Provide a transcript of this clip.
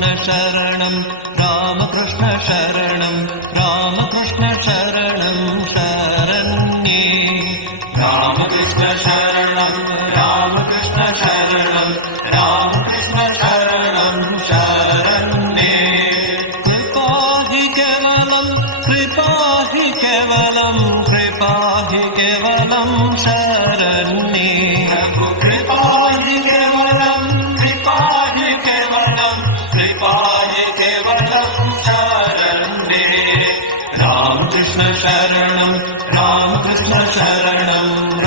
रामकृष्ण शरणं रामकृष्ण शरणं रामकृष्ण शरणं शरण्ये रामकृष्ण शरणं रामकृष्ण शरणं रामकृष्ण शरणं शरण्ये कृपा हि केवलं कृपा हि केवलं कृपा हि केवलं शरण्ये कृपा हि केवलं कृपा हि केवलं कृपा हि केवलं शरण्ये रामकृष्ण शरणं रामकृष्ण शरणं